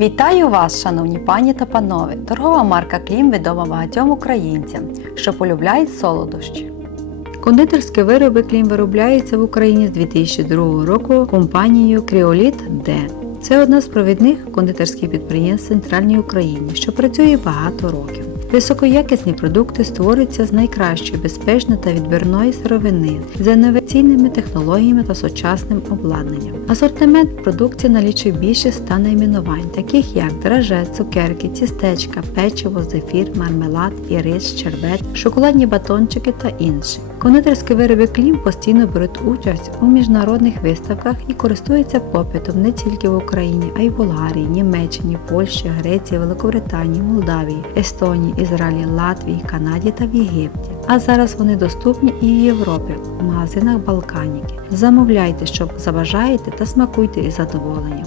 Вітаю вас, шановні пані та панове! Торгова марка Клім відома багатьом українцям, що полюбляють солодощі. Кондитерські вироби Клім виробляються в Україні з 2002 року компанією Кріоліт Д. Це одна з провідних кондитерських підприємств Центральній Україні, що працює багато років. Високоякісні продукти створюються з найкращої безпечної та відбірної сировини з інноваційними технологіями та сучасним обладнанням. Асортимент продукції налічує більше ста найменувань, таких як драже, цукерки, тістечка, печиво, зефір, мармелад, ірис, червець, шоколадні батончики та інші. Кондитерські вироби Клім постійно беруть участь у міжнародних виставках і користуються попитом не тільки в Україні, а й в Болгарії, Німеччині, Польщі, Греції, Великобританії, Молдавії, Естонії, Ізраїлі, Латвії, Канаді та в Єгипті. А зараз вони доступні і в Європі в магазинах Балканіки. Замовляйте, що забажаєте та смакуйте із задоволенням.